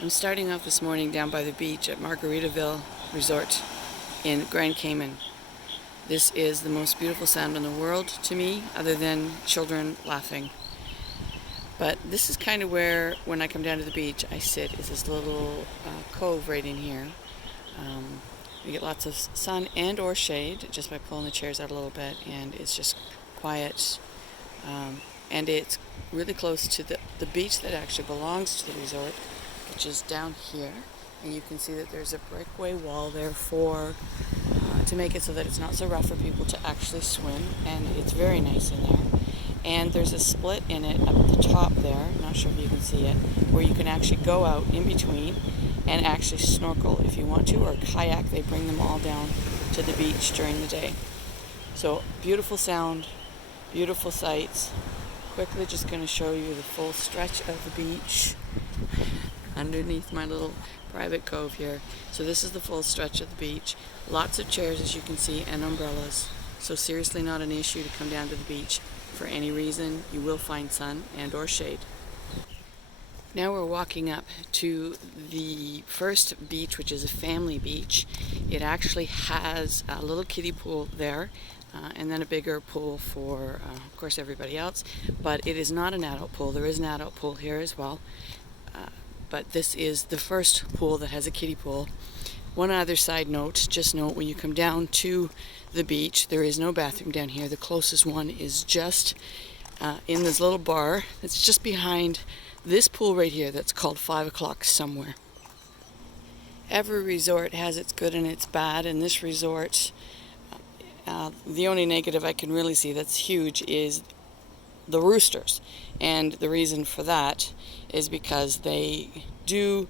I'm starting off this morning down by the beach at Margaritaville Resort in Grand Cayman. This is the most beautiful sound in the world to me, other than children laughing. But this is kind of where, when I come down to the beach, I sit, is this little cove right in here. You get lots of sun and or shade just by pulling the chairs out a little bit, and it's just quiet. And it's really close to the beach that actually belongs to the resort, which is down here. And you can see that there's a brickway wall there to make it so that it's not so rough for people to actually swim, and it's very nice in there. And there's a split in it up at the top there, not sure if you can see it, where you can actually go out in between and actually snorkel if you want to, or kayak. They bring them all down to the beach during the day. So beautiful sound, beautiful sights. Quickly just going to show you the full stretch of the beach underneath my little private cove here. So this is the full stretch of the beach. Lots of chairs, as you can see, and umbrellas. So seriously not an issue to come down to the beach for any reason. You will find sun and or shade. Now we're walking up to the first beach, which is a family beach. It actually has a little kiddie pool there, and then a bigger pool for, of course, everybody else. But it is not an adult pool. There is an adult pool here as well. But this is the first pool that has a kiddie pool. One other side note, just note when you come down to the beach, there is no bathroom down here. The closest one is just in this little bar that's just behind this pool right here that's called 5 o'clock somewhere. Every resort has its good and its bad, and this resort, the only negative I can really see that's huge is the roosters. And the reason for that is because they do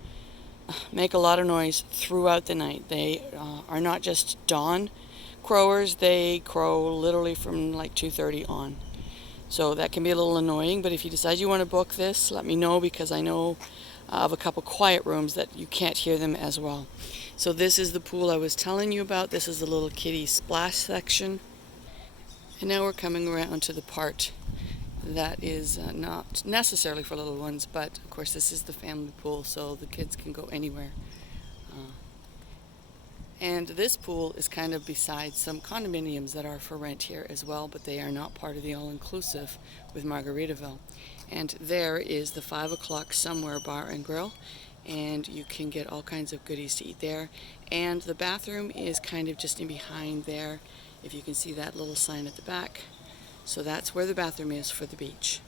make a lot of noise throughout the night. They are not just dawn crowers, they crow literally from like 2:30 on. So that can be a little annoying, but if you decide you want to book this, let me know, because I know of a couple quiet rooms that you can't hear them as well. So this is the pool I was telling you about. This is the little kiddie splash section. And now we're coming around to the part that is not necessarily for little ones, but of course this is the family pool, so the kids can go anywhere. And this pool is kind of beside some condominiums that are for rent here as well, but they are not part of the all-inclusive with Margaritaville. And there is the 5 o'clock somewhere bar and grill, and you can get all kinds of goodies to eat there. And the bathroom is kind of just in behind there, if you can see that little sign at the back. So that's where the bathroom is for the beach.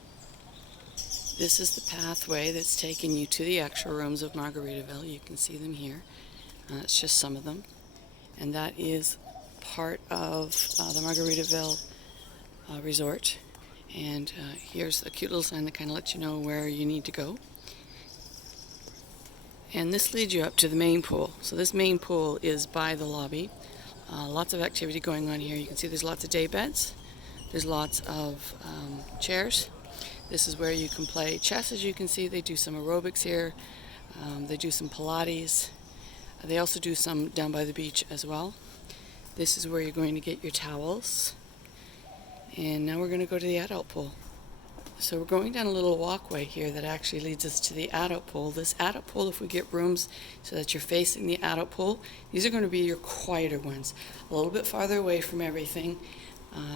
This is the pathway that's taking you to the actual rooms of Margaritaville. You can see them here. It's just some of them. And that is part of the Margaritaville resort. And here's a cute little sign that kind of lets you know where you need to go. And this leads you up to the main pool. So this main pool is by the lobby. Lots of activity going on here. You can see there's lots of day beds. There's lots of chairs. This is where you can play chess. As you can see, they do some aerobics here. They do some Pilates. They also do some down by the beach as well. This is where you're going to get your towels. And now we're going to go to the adult pool. So we're going down a little walkway here that actually leads us to the adult pool. This adult pool, if we get rooms so that you're facing the adult pool, these are going to be your quieter ones. A little bit farther away from everything.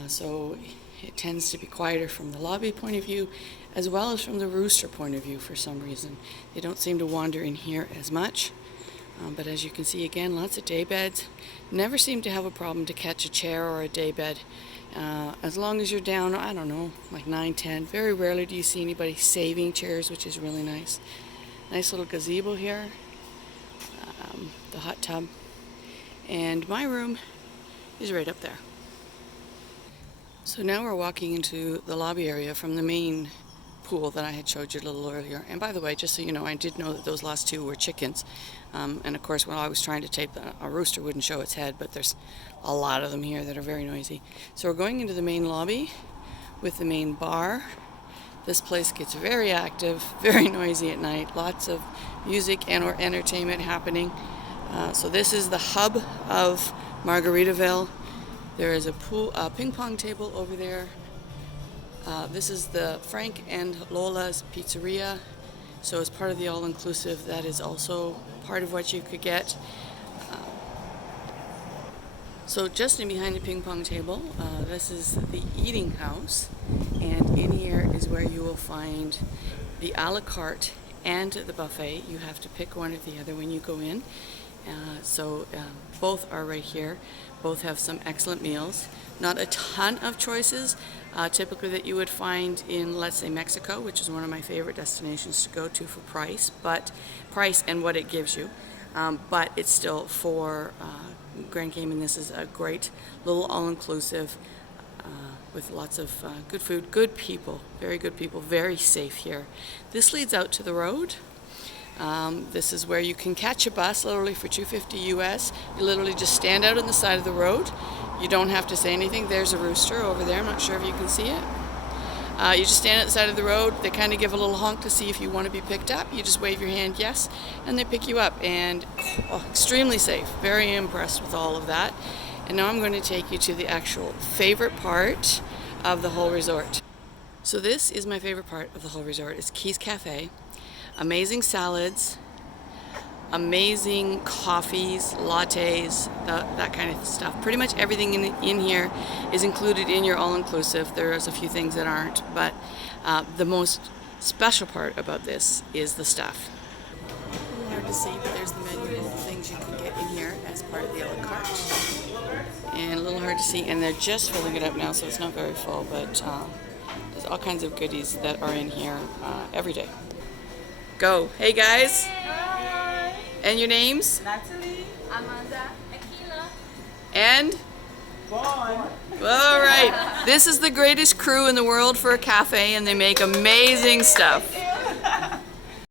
So it tends to be quieter from the lobby point of view, as well as from the rooster point of view for some reason. They don't seem to wander in here as much. But as you can see, again, lots of day beds. Never seem to have a problem to catch a chair or a day bed. As long as you're down, I don't know, like 9, 10. Very rarely do you see anybody saving chairs, which is really nice. Nice little gazebo here. The hot tub. And my room is right up there. So now we're walking into the lobby area from the main pool that I had showed you a little earlier. And by the way, just so you know, I did know that those last two were chickens. And of course, when I was trying to tape a rooster wouldn't show its head, but there's a lot of them here that are very noisy. So we're going into the main lobby with the main bar. This place gets very active, very noisy at night. Lots of music and or entertainment happening. So this is the hub of Margaritaville. There is a ping pong table over there. This is the Frank and Lola's Pizzeria. So as part of the all-inclusive, that is also part of what you could get. So just in behind the ping pong table, this is the eating house, and in here is where you will find the a la carte and the buffet. You have to pick one or the other when you go in. Both are right here. Both have some excellent meals. Not a ton of choices, typically that you would find in, let's say, Mexico, which is one of my favorite destinations to go to for price and what it gives you. But it's still for Grand Cayman. This is a great little all-inclusive with lots of good food, good people, very safe here. This leads out to the road. This is where you can catch a bus literally for $2.50 US. You literally just stand out on the side of the road. You don't have to say anything. There's a rooster over there. I'm not sure if you can see it. You just stand at the side of the road. They kind of give a little honk to see if you want to be picked up. You just wave your hand yes, and they pick you up. And extremely safe. Very impressed with all of that. And now I'm going to take you to the actual favorite part of the whole resort. So this is my favorite part of the whole resort. It's Keys Cafe. Amazing salads, amazing coffees, lattes, that kind of stuff. Pretty much everything in here is included in your all-inclusive. There's a few things that aren't, but the most special part about this is the stuff. A little hard to see, but there's the menu of all the things you can get in here as part of the a la carte. And a little hard to see, and they're just filling it up now, so it's not very full, but there's all kinds of goodies that are in here every day. Go. Hey guys. Hi. And your names? Natalie. Amanda. Akila. And? Vaughn. All right. This is the greatest crew in the world for a cafe, and they make amazing stuff.